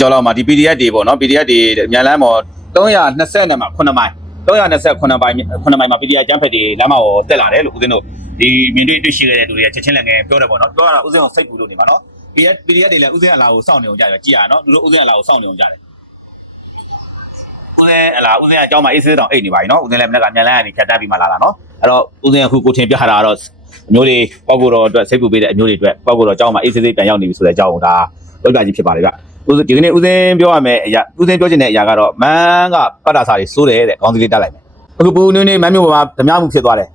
ကျော်လောက်မှာဒီ PDF တွေပေါ့နော် PDF တွေမြန်လမ်းပေါ်320နဲ့မှာ9မိုင်329မိုင်9မိုင်မှာ PDF ကျန်းဖက်တွေလမ်းမပေါ်တက်လာတယ်လို့ဦးဇင်းတို့ဒီမြင်တွေ့တွေ့ရှိခဲ့တဲ့လူတွေကချက်ချင်းလည်းငယ်ပြောတယ်ပေါ့နော်ပြောတာဦးဇင်းကိုစိတ်ပူလို့နေမှာနော် PDF PDF တွေလည်းဦးဇင်းအလာကိုစောင့်နေအောင်ကြတယ်ကြည်ရနော်သူတို့ဦးဇင်းအလာကိုစောင့်နေအောင်ကြတယ်ဦးဇင်းအလာဦးဇင်းအကြောင်းမှာအေးဆေးတောင်အိတ်နေပါပြီနော်ဦးဇင်းလည်းမနေ့ကမြန်လန်းကနေဖြတ်တန်းပြီးမှလာတာနော်အဲ့တော့ဦးဇင်းအခုကိုထင်ပြထားတာကတော့အမျိုးတွေပောက်ကိုတော့အတွက်စိတ်ပူပေးတဲ့အမျိုးတွေအတွက်ပောက်ကိုတော့အကြောင်းမှာအေးဆေးဆေးပြန်ရောက်နေပြီဆိုတဲ့အကြောင်းကိုဒါလောက်တာကြီးဖြစ်ပါတယ်ဗျ ဦးဇင်းဒီကနေ့ဦးဇင်းပြောရမယ်အရာဦးဇင်းပြောချင်တဲ့အရာကတော့မန်းကပတ်တာစာတွေစိုးတယ်တဲ့ခေါင်းစည်းလေးတက်လိုက်မယ်အခုပူနွေးနွေးမန်းမျိုးပေါ်မှာဓမြမှုဖြစ်သွားတယ်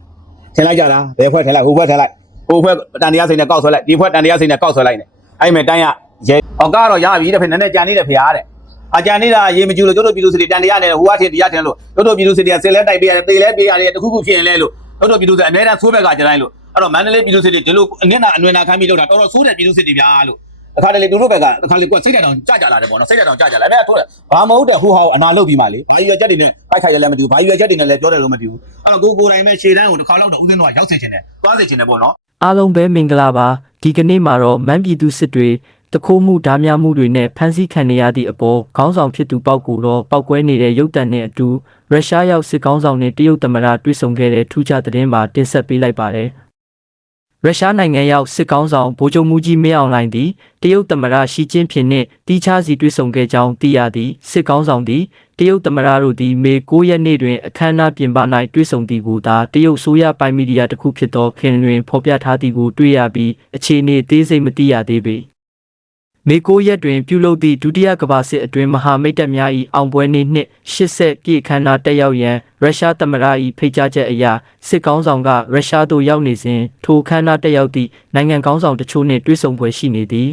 ထင်လိုက်ကြလားဘယ်ဖွဲ့ထင်လိုက်ဟိုဖွဲ့ထင်လိုက်ဟိုဖွဲ့တန်တရားစိန်နဲ့ကောက်ဆွဲလိုက်ဒီဖွဲ့တန်တရားစိန်နဲ့ကောက်ဆွဲလိုက်နေအဲ့မဲ့တိုင်းရရဲဟောကတော့ရပြီတဲ့ဖေနည်းနည်းကြံနေတဲ့ဖေအားတဲ့အကြံနေတာရေမကျူလို့တို့တို့ပြည်သူစစ်တွေတန်တရားနဲ့ဟိုကထင်တရားထင်လို့တို့တို့ပြည်သူစစ်တွေကဆယ်လဲတိုက်ပေးရတယ်တေလဲပေးရတယ်တခုခုဖြစ်ရင်လဲလို့တို့တို့ပြည်သူစစ်အများအားဆိုးဘက်ကကြတိုင်းလို့အဲ့တော့မန္တလေးပြည်သူစစ်တွေဒီလိုအနစ်နာအနွယ်နာခံပြီးလောက်တာတော်တော်ဆိုးတဲ့ပြည်သူစစ်တွေဗျာလို့ အခါတလေတို့တို့ဘက်ကအခါလေကွစိတ်တက်တောင်ကြကြလာတယ်ပေါ့နော်စိတ်တက်တောင်ကြကြလာအဲ့ဒါထိုးတယ်ဘာမဟုတ်တဲ့ဟိုဟောအနာလုတ်ပြီးမှလေဘာရွယ်ချက်တွေနဲ့တိုက်ခိုက်ရလဲမသိဘူးဘာရွယ်ချက်တွေနဲ့လည်းပြောတယ်လို့မသိဘူးအဲ့တော့ကိုကိုတိုင်းပဲခြေတန်းကိုတစ်ခါလောက်တော့ဦးစင်းတော့ရောက်စေချင်တယ်သွားစေချင်တယ်ပေါ့နော်အားလုံးပဲမင်္ဂလာပါဒီကနေ့မှာတော့မန်းပြည်သူစစ်တွေတခိုးမှုဓာများမှုတွေနဲ့ဖမ်းဆီးခံနေရသည့်အပေါ်ခေါင်းဆောင်ဖြစ်သူပောက်ကူတော့ပောက်ကွဲနေတဲ့ရုပ်တံနဲ့အတူရုရှားရောက်စစ်ကောင်းဆောင်နဲ့တရုတ်သမ္မတတွေ့ဆုံခဲ့တဲ့ထူးခြားသတင်းမှာတင်ဆက်ပေးလိုက်ပါတယ် ရုရှားနိုင်ငံရောက်စစ်ကောင်းဆောင်ဗိုလ်ချုပ်မူကြီးမင်းအောင်လှိုင်သည်တရုတ်သမ္မတရှီကျင်းဖျင်နှင့်တီးခြားစီတွေ့ဆုံခဲ့ကြောင်းသိရသည်စစ်ကောင်းဆောင်သည်တရုတ်သမ္မတတို့သည်မေ9ရက်နေ့တွင်အခမ်းအနားပြင်ပ၌တွေ့ဆုံသည်ကိုသာတရုတ်ဆိုရပိုင်မီဒီယာတစ်ခုဖြစ်သောခင်တွင်ဖော်ပြထားသည်ကိုတွေ့ရပြီးအခြေအနေသေးစိတ်မသိရသေးပေ မေကိုရက်တွင်ပြုလုပ်သည့်ဒုတိယကမ္ဘာစစ်အတွင်းမဟာမိတ်တပ်များ၏အောင်ပွဲနေ့နှင့်80ပြည့်ခမ်းနားတက်ရောက်ရန်ရုရှားသမ္မတ၏ဖိတ်ကြားချက်အရစစ်ကောင်းဆောင်ကရုရှားသို့ရောက်နေစဉ်ထိုခမ်းနားတက်ရောက်သည့်နိုင်ငံကောင်းဆောင်တချို့နှင့်တွေ့ဆုံပွဲရှိနေသည်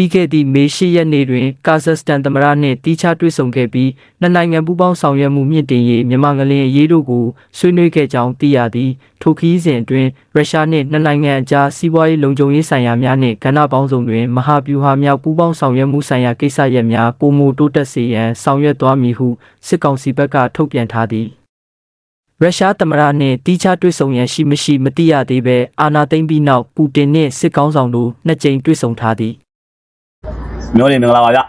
ပြီးခဲ့သည့်မေ၈ရက်နေ့တွင်ကာဇက်စတန်သမ္မတနှင့်တီးခြားတွေ့ဆုံခဲ့ပြီးနှစ်နိုင်ငံပူးပေါင်းဆောင်ရွက်မှုမြင့်တင်ရေးမြန်မာငလင်အရေးတို့ကိုဆွေးနွေးခဲ့ကြောင်းသိရသည်ထိုခရီးစဉ်အတွင်းရုရှားနှင့်နှစ်နိုင်ငံအကြားစီးပွားရေးလုံခြုံရေးဆိုင်ရာများနှင့်ကဏ္ဍပေါင်းစုံတွင်မဟာဗျူဟာမြောက်ပူးပေါင်းဆောင်ရွက်မှုဆိုင်ရာကိစ္စရပ်များပုံမူတိုးတက်စေရန်ဆောင်ရွက်သွားမည်ဟုစစ်ကောင်စီဘက်ကထုတ်ပြန်ထားသည်ရုရှားသမ္မတနှင့်တီးခြားတွေ့ဆုံရန်ရှိမရှိမသိရသေးဘဲအာဏာသိမ်းပြီးနောက်ပူတင်နှင့်စစ်ကောင်းဆောင်တို့နှစ်ကြိမ်တွေ့ဆုံထားသည် မျိုးနေမင်္ဂလာပါဗျ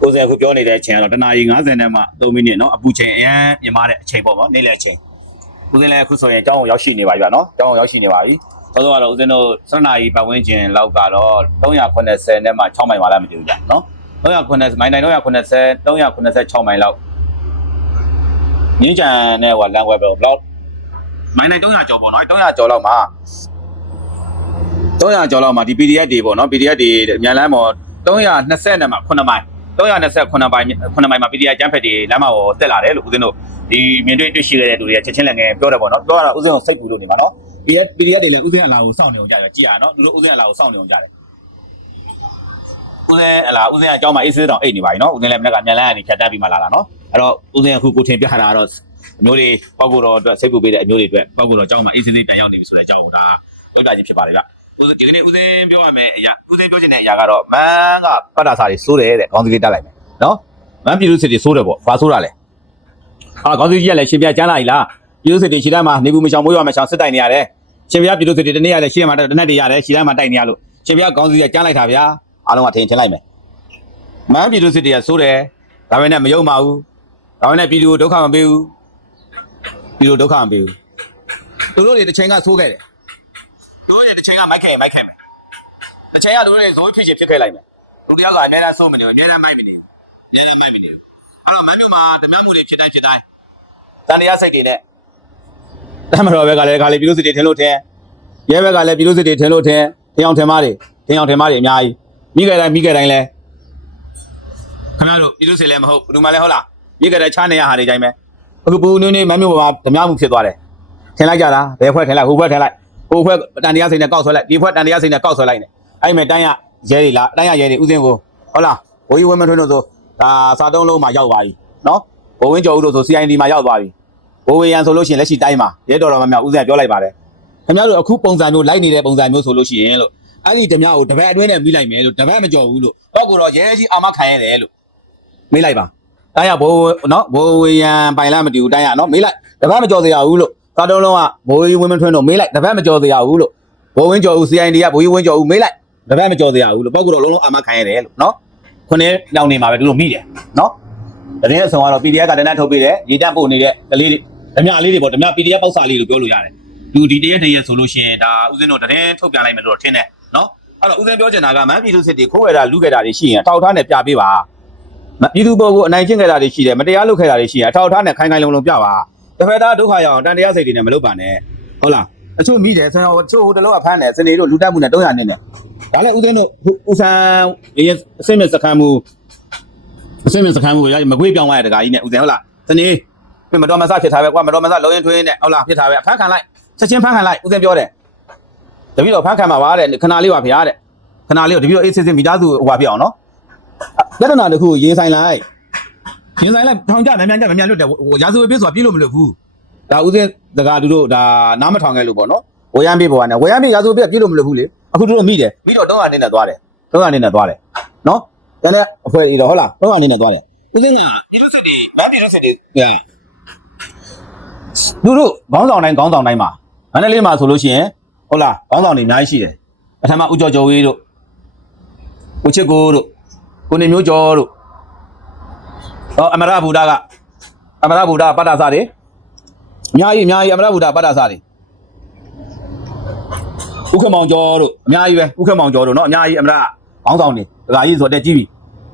ကိုယ်စံအခုပြောနေတဲ့အချိန်ကတော့တနာရီ90နဲ့မှ3မိနစ်เนาะအပူချိန်အရင်မြင်မာတဲ့အချိန်ပေါ့ဗောနေ့လည်အချိန်ဦးစင်းလည်းအခုဆိုရင်အကြောင်းကိုရောက်ရှိနေပါပြီဗျာเนาะအကြောင်းကိုရောက်ရှိနေပါပြီသောသောကတော့ဦးစင်းတို့7နာရီပတ်ဝန်းကျင်လောက်ကတော့380နဲ့မှ6မိုင်ပါလားမသိဘူးဗျာเนาะ380မိုင်တိုင်း380 386မိုင်လောက်ငင်းကြံနဲ့ဟိုလမ်းဝဲပဲဘလောက်မိုင်တိုင်း300ကျော်ပေါ့เนาะ300ကျော်လောက်မှာ 300ကျော်လောက်မှာဒီ PDF တွေပေါ့နော် PDF တွေမြန်လမ်းပေါ်320နဲ့မှာ9မိုင်329မိုင်9မိုင်မှာ PDF ကျန်းဖက်တွေလမ်းမပေါ်တက်လာတယ်လို့ဦးဇင်းတို့ဒီမြင်တွေ့တွေ့ရှိခဲ့တဲ့လူတွေကချက်ချင်းလည်းငယ်ပြောတယ်ပေါ့နော်ပြောတာဦးဇင်းကိုစိတ်ပူလို့နေမှာနော် PDF PDF တွေလည်းဦးဇင်းအလာကိုစောင့်နေအောင်ကြတယ်ကြည်ရနော်သူတို့ဦးဇင်းအလာကိုစောင့်နေအောင်ကြတယ်ဦးဇင်းအလာဦးဇင်းအကြောင်းမှာအေးဆေးတောင်အိတ်နေပါပြီနော်ဦးဇင်းလည်းမနေ့ကမြန်လန်းကနေဖြတ်တန်းပြီးမှလာတာနော်အဲ့တော့ဦးဇင်းအခုကိုထင်ပြထားတာကတော့အမျိုးတွေပောက်ကိုတော့အတွက်စိတ်ပူပေးတဲ့အမျိုးတွေအတွက်ပောက်ကိုတော့အကြောင်းမှာအေးဆေးပြန်ရောက်နေပြီဆိုတဲ့အကြောင်းကိုဒါပြောတာကြီးဖြစ်ပါတယ်ဗျ ဦးစင်းဒီကနေ့ဦးစင်းပြောရမယ်အရာဦးစင်းပြောချင်တဲ့အရာကတော့မန်းကပတ်တာစာတွေစိုးတယ်တဲ့ခေါင်းစည်းလေးတက်လိုက်မယ်နော်မန်းပြည်သူစစ်တွေစိုးတယ်ပေါ့ဘာစိုးတာလဲဟာခေါင်းစည်းကြီးကလည်းရှင်ပြကျန်းလာပြီလားပြည်သူစစ်တွေခြေတန်းမှာနေဘူးမချောင်မိုးရွာမချောင်စစ်တိုင်နေရတယ်ရှင်ပြပြည်သူစစ်တွေတနေ့ရတယ်ရှေ့မှာတနက်တွေရတယ်ခြေတန်းမှာတိုက်နေရလို့ရှင်ပြခေါင်းစည်းကကျန်းလိုက်တာဗျာအားလုံးကထင်ထင်လိုက်မယ်မန်းပြည်သူစစ်တွေကစိုးတယ်ဒါပေမဲ့မယုံပါဘူးဒါပေမဲ့ပြည်သူကိုဒုက္ခမပေးဘူးပြည်သူဒုက္ခမပေးဘူးသူတို့တွေတစ်ချိန်ကစိုးခဲ့တယ်တို့ရဲ့တစ် ချိန်ကမိုက်ခဲမိုက်ခဲမယ်တစ်ချိန်ကတို့ရဲ့ဇောဖြစ်ချင်ဖြစ်ခဲ့လိုက်မယ်တို့တယောက်ကအများအားဆုံးမနေဘူးအများအားမိုက်မနေဘူးအများအားမိုက်မနေဘူးအဲ့တော့မမ်းမြို့မှာဓမြမှုတွေဖြစ်တိုင်းဖြစ်တိုင်းတန်တရားစိတ်တွေနဲ့တမတော်ဘက်ကလည်းခါလေးပြည်လို့စစ်တွေထင်လို့ထင်ရဲဘက်ကလည်းပြည်လို့စစ်တွေထင်လို့ထင်ထင်အောင်ထင်မားတွေထင်အောင်ထင်မားတွေအများကြီးမိကြတိုင်းမိကြတိုင်းလဲခင်ဗျားတို့ပြည်လို့စစ်လည်းမဟုတ်ဘယ်သူမှလည်းဟုတ်လားမိကြတိုင်းချားနေရဟာတွေတိုင်းပဲအခုပူနွေးနွေးမမ်းမြို့မှာဓမြမှုဖြစ်သွားတယ်ထင်လိုက်ကြတာဘယ်ဖွဲ့ထင်လိုက်ဟိုဖွဲ့ထင်လိုက် ဟိုဖွဲ့တန်တရားစိန်နဲ့ကောက်ဆွဲလိုက်ဒီဖွဲ့တန်တရားစိန်နဲ့ကောက်ဆွဲလိုက်နေအဲ့မဲ့တိုင်းရရဲတွေလားတိုင်းရရဲတွေဥစဉ်ကိုဟုတ်လားဘိုးကြီးဝင်းမထွန်းတို့ဆိုဒါစာတုံးလုံးမှာရောက်ပါပြီနော်ဘိုးဝင်းကျော်ဦးတို့ဆို CID မှာရောက်သွားပြီဘိုးဝင်းရန်ဆိုလို့ရှိရင်လက်ရှိတိုင်းမှာရဲတော်တော်များများဥစဉ်ပြောလိုက်ပါတယ်ခင်ဗျားတို့အခုပုံစံမျိုးလိုက်နေတဲ့ပုံစံမျိုးဆိုလို့ရှိရင်လို့အဲ့ဒီဓမြကိုတပည့်အတွင်းနဲ့မိလိုက်မယ်လို့တပည့်မကြော်ဘူးလို့ဟောကိုတော့ရဲကြီးအာမခံရတယ်လို့မေးလိုက်ပါတိုင်းရဘိုးနော်ဘိုးဝင်းရန်ပိုင်လားမတူဘူးတိုင်းရနော်မေးလိုက်တပည့်မကြော်စရာဘူးလို့ စာတုံးလုံးကဘိုးကြီးဝင်းမထွန်းတို့မေးလိုက်တပည့်မကြော်စရာဘူးလို့ဘိုးဝင်းကျော်ဦး CID ကဘိုးကြီးဝင်းကျော်ဦးမေးလိုက်တပတ်မကြော်စရာဘူးလို့ပောက်ကတော့လုံးလုံးအာမခံရတယ်လို့နော်ခုနှစ်တောင်နေမှာပဲသူတို့မိတယ်နော်တရင်အဆောင်ကတော့ PDF ကတနက်ထုတ်ပေးတယ်ရေးတက်ပို့နေတဲ့ကလေးတွေဓမြလေးတွေပေါ့ဓမြ PDF ပေါက်စာလေးလို့ပြောလို့ရတယ်လူဒီတရက်တရက်ဆိုလို့ရှိရင်ဒါဥစဉ်တို့တရင်ထုတ်ပြလိုက်မယ်လို့တော့ထင်တယ်နော်အဲ့တော့ဥစဉ်ပြောချင်တာကမန်းပြည်သူစစ်တွေခိုးရတာလူခဲ့တာတွေရှိရင်အထောက်အထားနဲ့ပြပေးပါမပြည်သူပေါ်ကိုအနိုင်ကျင့်ခဲ့တာတွေရှိတယ်မတရားလုပ်ခဲ့တာတွေရှိရင်အထောက်အထားနဲ့ခိုင်ခိုင်လုံလုံပြပါ တစ်ဖက်သားဒုက္ခရောက်အောင်တန်တရားစိတ်တွေနဲ့မလုပ်ပါနဲ့ဟုတ်လားအချို့မိတယ်ဆိုရင်အချို့ဟိုတလောကဖမ်းတယ်စနေတို့လူတက်မှုနဲ့300နဲ့နဲ့ဒါလည်းဥစဉ်တို့ဦးဆန်းရေးအစင်မစခန်းမှုအစင်မစခန်းမှုရမကွေးပြောင်းသွားတဲ့တကာကြီးနဲ့ဥစဉ်ဟုတ်လားစနေမတော်မဆဖြစ်ထားပဲကွာမတော်မဆလုံးရင်ထွင်းနဲ့ဟုတ်လားဖြစ်ထားပဲဖမ်းခံလိုက်ချက်ချင်းဖမ်းခံလိုက်ဥစဉ်ပြောတယ်တပည့်တော်ဖမ်းခံမှာပါတဲ့ခဏလေးပါဗျာတဲ့ခဏလေးကိုတပည့်တော်အေးစစ်စစ်မိသားစုဟိုပါပြအောင်နော်ပြဿနာတစ်ခုရေးဆိုင်လိုက် ရေးဆိုင်လိုက်ထောင်ကြမြန်မြန်ကြမြန်မြန်လွတ်တယ်ဟိုရာဇဝတ်ပြစ်ဆိုတာပြည့်လို့မလွတ်ဘူးဒါဥစဉ်တကာသူတို့ဒါနားမထောင်ခဲ့လို့ပေါ့နော်ဝေယမ်းပြေးပေါ်ကနေဝေယမ်းပြေးရာဇဝတ်ပြစ်ပြည့်လို့မလွတ်ဘူးလေအခုတို့မိတယ်မိတော့တော့အနေနဲ့သွားတယ်တော့အနေနဲ့သွားတယ်နော်တနေ့အဖွဲကြီးတော့ဟုတ်လားတော့အနေနဲ့သွားတယ်ဥစဉ်ကပြည်သူစစ်တွေမန်းပြည်သူစစ်တွေကသူတို့ခေါင်းဆောင်တိုင်းခေါင်းဆောင်တိုင်းမှာမန္တလေးမှာဆိုလို့ရှိရင်ဟုတ်လားခေါင်းဆောင်တွေအများကြီးရှိတယ်ပထမဦးကျော်ကျော်ဝေးတို့ကိုချစ်ကိုတို့ကိုနေမျိုးကျော်တို့ ဟောအမရဘူတာကအမရဘူတာပတ္တစာတွေအများကြီးအများကြီးအမရဘူတာပတ္တစာတွေဥက္ကမောင်ကျော်တို့အများကြီးပဲဥက္ကမောင်ကျော်တို့เนาะအများကြီးအမရခေါင်းဆောင်တွေဒကာကြီးဆိုတက်ကြီးပြီ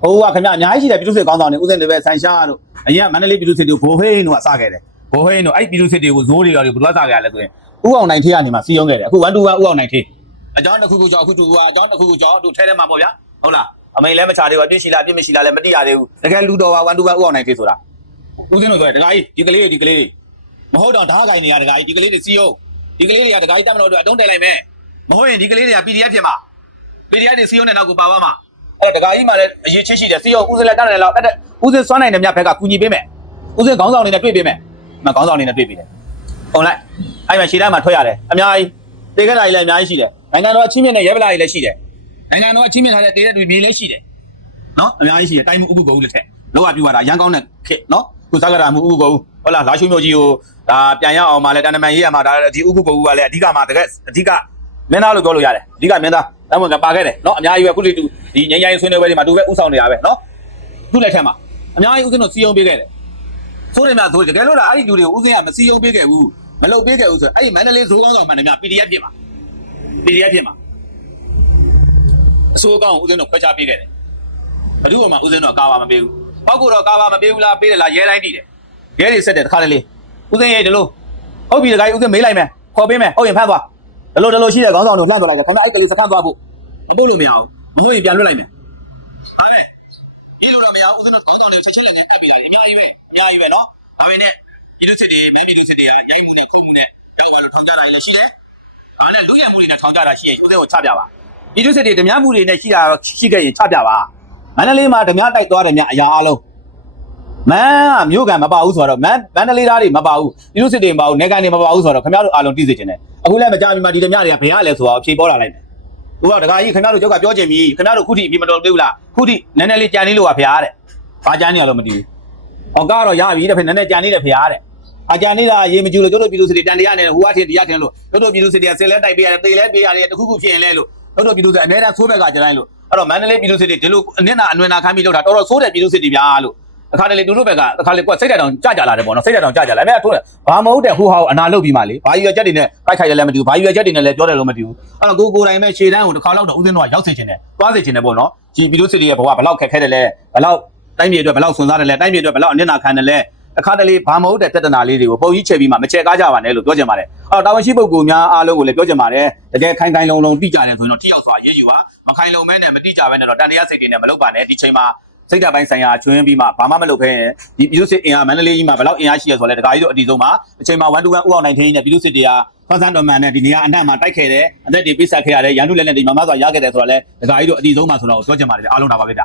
ဟိုကခင်ဗျအများကြီးရှိတယ်ပြည်သူစစ်ခေါင်းဆောင်တွေဥစဉ်တွေပဲဆန်ရှားတို့အရင်ကမန္တလေးပြည်သူစစ်တွေဘိုဟိန်းတို့ကစခဲ့တယ်ဘိုဟိန်းတို့အဲ့ပြည်သူစစ်တွေကိုဇိုးတွေရောတွေဘယ်လိုစခဲ့ရလဲဆိုရင်ဥအောင်နိုင်ထေးကနေမှစီယုံခဲ့တယ်အခု1 2 1ဥအောင်နိုင်ထေးအကြောင်းတစ်ခုခုကြောင့်အခုတူအကြောင်းတစ်ခုခုကြောင့်တူထဲထဲမှာပေါ့ဗျာဟုတ်လား အမိန်လည်းမချသေးဘူးအပြစ်ရှိလားအပြစ်မရှိလားလည်းမသိရသေးဘူးတကယ်လူတော်ပါ1 2 1ဥအောင်နိုင်ထေးဆိုတာဦးစင်းတို့ဆိုရင်ဒကာကြီးဒီကလေးတွေဒီကလေးတွေမဟုတ်တော့ဓာတ်ကိုင်နေရဒကာကြီးဒီကလေးတွေစီယုံဒီကလေးတွေကဒကာကြီးတက်မလို့အတုံးတက်လိုက်မယ်မဟုတ်ရင်ဒီကလေးတွေက PDF ဖြစ်မှာ PDF တွေစီယုံတဲ့နောက်ကိုပါပါမှာအဲ့ဒကာကြီးမှလည်းအရေးချင်းရှိတယ်စီယုံဦးစင်းလည်းတက်တယ်လောက်တက်တဲ့ဦးစင်းစွမ်းနိုင်တဲ့မြတ်ဘက်ကကူညီပေးမယ်ဦးစင်းခေါင်းဆောင်နေနဲ့တွေ့ပေးမယ်မခေါင်းဆောင်နေနဲ့တွေ့ပေးတယ်ဟုတ်လိုက်အဲ့မှာခြေတန်းမှာထွက်ရတယ်အများကြီးတေခဲ့လာကြီးလည်းအများကြီးရှိတယ်နိုင်ငံတော်အချင်းမြင့်တဲ့ရဲဗလာကြီးလည်းရှိတယ် နိုင်ငံတော်အချင်းမြင့်ထားတဲ့တေတဲ့တွေမြေလည်းရှိတယ်နော်အများကြီးရှိတယ်တိုင်းမှုဥပ္ပကိုလက်ထက်လောကပြူရတာရန်ကောင်းတဲ့ခေနော်ကုသကရာမှုဥပ္ပကိုဟုတ်လားလာရှုမျိုးကြီးကိုဒါပြန်ရအောင်မလဲတန်တမန်ရေးရမှာဒါဒီဥပ္ပကိုကလည်းအဓိကမှာတကယ်အဓိကမင်းသားလို့ပြောလို့ရတယ်အဓိကမင်းသားအဲ့မှာပါခဲ့တယ်နော်အများကြီးပဲခုလိတူဒီငញ្ញိုင်းဆွေးနွေးပွဲတွေမှာသူပဲဥဆောင်နေတာပဲနော်သူ့လက်ထက်မှာအများကြီးဥစဉ်တို့စီယုံပေးခဲ့တယ်ဆိုတယ်များဆိုတကယ်လို့လားအဲ့ဒီလူတွေကိုဦးစင်းကမစီယုံပေးခဲ့ဘူးမလုပ်ပေးခဲ့ဘူးဆိုရင်အဲ့ဒီမန္တလေးဇိုးကောင်းဆောင်မှန်တယ်များ PDF ဖြစ်မှာ PDF ဖြစ်မှာ အစိုးကောင်းဦးစင်းတို့ခွဲခြားပေးခဲ့တယ်ဘယ်သူ့မှဦးစင်းတို့ကာပါမပေးဘူးပောက်ကိုတော့ကာပါမပေးဘူးလားပေးတယ်လားရဲတိုင်းတည်တယ်ရဲတွေဆက်တယ်တခါတလေဦးစင်းရဲ့ဒီလိုဟုတ်ပြီတခါကြီးဦးစင်းမေးလိုက်မယ်ခေါ်ပေးမယ်ဟုတ်ရင်ဖမ်းသွားဒီလိုဒီလိုရှိတဲ့ခေါင်းဆောင်တို့လှမ်းသွားလိုက်တယ်ခင်ဗျအဲ့ကလေးစခန်းသွားဖို့မပုတ်လို့မရဘူးမဟုတ်ရင်ပြန်လွတ်လိုက်မယ်ဟာလေဒီလိုတော့မရဘူးဦးစင်းတို့ခေါင်းဆောင်တွေချက်ချက်လက်နဲ့အပ်ပြီးတာလေအများကြီးပဲအများကြီးပဲနော်ဒါပေမဲ့ပြည်သူစစ်တွေမဲပြည်သူစစ်တွေကညိုင်းမှုနဲ့ခုမှုနဲ့ရောက်ပါလို့ထောင်ကြတာလည်းရှိတယ်ဒါနဲ့လူရမှုတွေနဲ့ထောင်ကြတာရှိရင်ဦးစင်းကိုချပြပါ ပြည်သူစစ်တွေဓမြမှုတွေနဲ့ရှိတာရှိခဲ့ရင်ချပြပါမန္တလေးမှာဓမြတိုက်သွားတယ်မြအရာအလုံးမန်းကမြို့ကမပါဘူးဆိုတော့မန်းမန္တလေးသားတွေမပါဘူးပြည်သူစစ်တွေမပါဘူးနေကန်တွေမပါဘူးဆိုတော့ခင်ဗျားတို့အားလုံးသိစေချင်တယ်အခုလည်းမကြမီမှာဒီဓမြတွေကဘယ်ရလဲဆိုတော့အဖြေပေါ်လာလိုက်တယ်ဟိုကတခါကြီးခင်ဗျားတို့ကြောက်ကပြောချင်ပြီခင်ဗျားတို့ခုထိအပြေမတော်သေးဘူးလားခုထိနည်းနည်းလေးကြံနေလို့ပါဗျာတဲ့ဘာကြံနေရလို့မသိဘူး။ဟောကတော့ရပြီတဲ့ဖေနည်းနည်းကြံနေတယ်ဖေရားတဲ့။အကြံနေတာရေမကြည့်လို့တို့တို့ပြည်သူစစ်တန်တရားနဲ့ဟိုအထင်တရားထင်လို့တို့တို့ပြည်သူစစ်တွေကဆယ်လဲတိုက်ပေးရတယ်တေလဲပေးရတယ်တခုခုဖြစ်ရင်လဲလို့ တို့တို့ပြည်သူစစ်အများအားဆိုးဘက်ကကြတိုင်းလို့အဲ့တော့မန္တလေးပြည်သူစစ်တွေဒီလိုအနစ်နာအနွေနာခမ်းပြီးတော့တာတော်တော်ဆိုးတဲ့ပြည်သူစစ်တွေဗျာလို့အခါတလေတို့တို့ဘက်ကအခါလေကွက်စိတ်တက်တောင်ကြကြလာတယ်ပေါ့နော်စိတ်တက်တောင်ကြကြလာအဲ့မဲ့ထိုးတယ်ဘာမဟုတ်တဲ့ဟူဟာကိုအနာလုတ်ပြီးမှလေဘာရွယ်ချက်တွေနဲ့တိုက်ခိုက်တယ်လည်းမတူဘူးဘာရွယ်ချက်တွေနဲ့လည်းပြောတယ်လို့မတူဘူးအဲ့တော့ကိုကိုတိုင်းပဲခြေတန်းကိုတစ်ခါလောက်တော့ဦးစင်းတော့ရောက်စေချင်တယ်သွားစေချင်တယ်ပေါ့နော်ဒီပြည်သူစစ်တွေရဲ့ဘဝဘလောက်ခက်ခဲတယ်လဲဘလောက်တိုင်းပြည်အတွက်ဘလောက်စွန်စားတယ်လဲတိုင်းပြည်အတွက်ဘလောက်အနစ်နာခံတယ်လဲအခါတလေဘာမဟုတ်တဲ့တက်တနာလေးတွေကိုပုံကြီးချက်ပြီးမှမချက်ကားကြပါနဲ့လို့ပြောချင်ပါတယ်အဲ့ တော့တာဝန်ရှိပုဂ္ဂိုလ်များအားလုံးကိုလည်းပြောချင်ပါတယ်တကယ်ခိုင်ခိုင်လုံလုံတိကျတယ်ဆိုရင်တော့ထိရောက်စွာရေးယူပါမခိုင်လုံမဲနဲ့မတိကျပဲနဲ့တော့တန်တရားစိတ်တွေနဲ့မလုပ်ပါနဲ့ဒီချိန်မှာစိတ်ဓာတ်ပိုင်းဆိုင်ရာကျွင်းပြီးမှဘာမှမလုပ်ခဲရင်ဒီပြည်သူစစ်အင်အားမန္တလေးကြီးမှာဘယ်လောက်အင်အားရှိရဆိုလဲတခါကြီးတို့အတီဆုံးမှာအချိန်မှာ1 to 1ဥအောင်နိုင်ထင်းနဲ့ပြည်သူစစ်တွေကဖန်ဆန်းတော်မှန်နဲ့ဒီနေရာအနှံ့မှာတိုက်ခဲ့တယ်အသက်တွေပိတ်ဆက်ခဲ့ရတယ်ရန်သူလက်နဲ့ဒီမှာမဆိုရခဲ့တယ်ဆိုတော့လဲတခါကြီးတို့အတီဆုံးမှာဆိုတော့ပြောချင်ပါတယ်အားလုံးဒါပါပဲဗျ